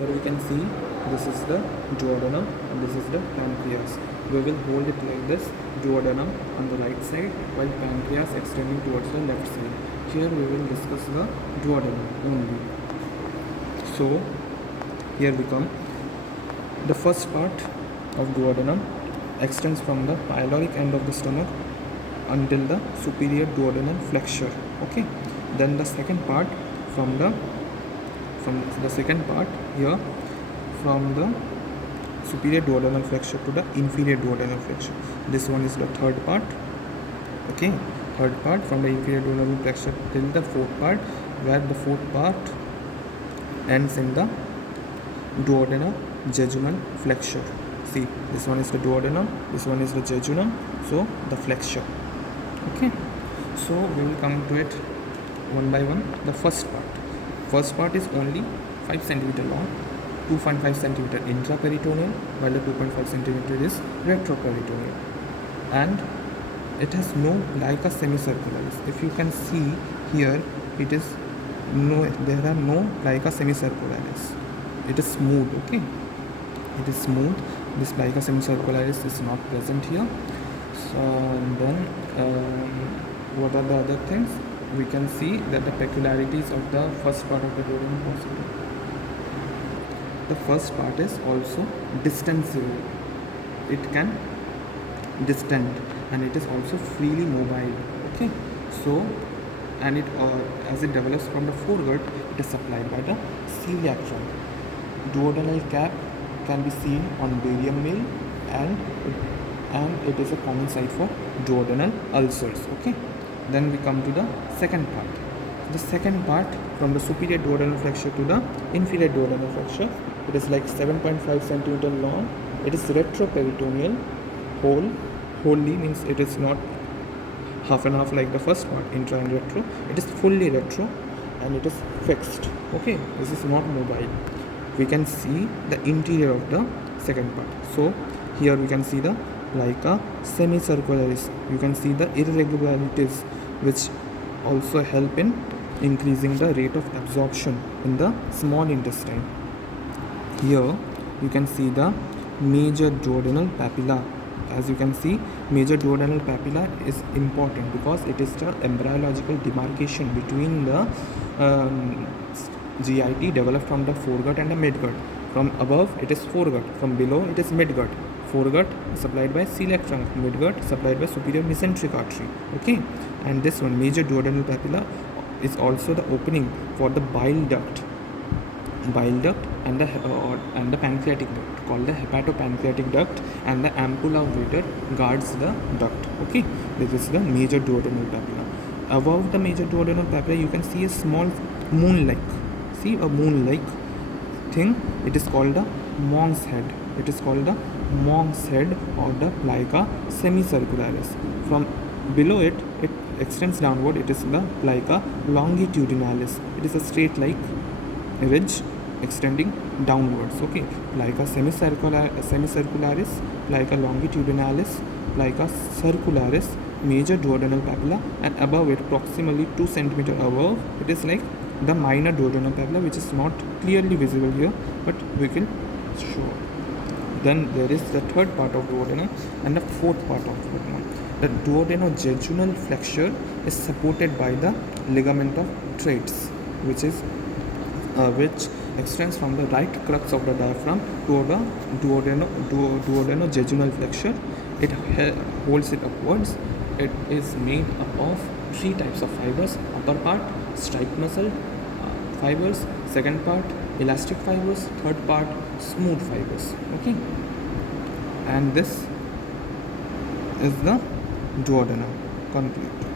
Here we can see this is the duodenum and this is the pancreas. We will hold it like this, duodenum on the right side while pancreas extending towards the left side. Here we will discuss the duodenum only. So here we come. The first part of duodenum extends from the pyloric end of the stomach until the superior duodenal flexure. Okay. Then the second part from the second part here from the superior duodenal flexure to the inferior duodenal flexure. This one is the third part. Okay, third part from the inferior duodenal flexure till the fourth part, where the fourth part ends in the duodenal jejunal flexure. See, this one is the duodenum, this one is the jejunum, so the flexure. Okay, so we will come to it one by one. The first part is only 5 cm long, 2.5 cm intraperitoneal, while the 2.5 cm is retroperitoneal, and it has no plica semicircularis. If you can see here, there are no plica semicircularis. It is smooth. Okay, it is smooth. This plica semicircularis is not present here. So then what are the other things? We can see that the peculiarities of the first part of the duodenum possible. The first part is also distensible. It can distend and it is also freely mobile. Okay, so and it as it develops from the foregut, it is supplied by the celiac trunk. Duodenal cap can be seen on barium male and it is a common site for duodenal ulcers. Okay, then we come to the second part. The second part from the superior duodenal flexure to the inferior duodenal flexure, it is like 7.5 cm long. It is retroperitoneal. Wholly means it is not half and half like the first part, intra and retro. It is fully retro and it is fixed. Okay, this is not mobile. We can see the interior of the second part. So here we can see the plica semicircularis. You can see the irregularities which also help in increasing the rate of absorption in the small intestine. Here you can see the major duodenal papilla. As you can see, major duodenal papilla is important because it is the embryological demarcation between the GIT developed from the foregut and the midgut. From above it is foregut, from below it is midgut. Foregut supplied by celiac trunk, midgut supplied by superior mesenteric artery. Okay, and this one, major duodenal papilla, is also the opening for the bile duct and the pancreatic duct, called the hepatopancreatic duct, and the ampulla of Vater guards the duct. Okay, this is the major duodenal papilla. Above the major duodenal papilla, you can see a small moon-like. See a moon-like thing. It is called the monk's head. It is called the monk's head or the plica semicircularis. From below it extends downward. It is the plica longitudinalis. It is a straight-like ridge extending downwards. Okay, plica semicircularis, plica longitudinalis, plica circularis, major duodenal papilla, and above it, proximally 2 cm above, it is like the minor duodenal papilla, which is not clearly visible here, but we can show. Then there is the third part of duodenum and the fourth part of duodenum. The duodenojejunal flexure is supported by the ligament of Treitz, which extends from the right crux of the diaphragm to the duodenojejunal flexure. It holds it upwards. It is made up of 3 types of fibers: upper part, striped muscle fibers; second part, elastic fibers; third part, smooth fibers. Okay, and this is the duodenum complete.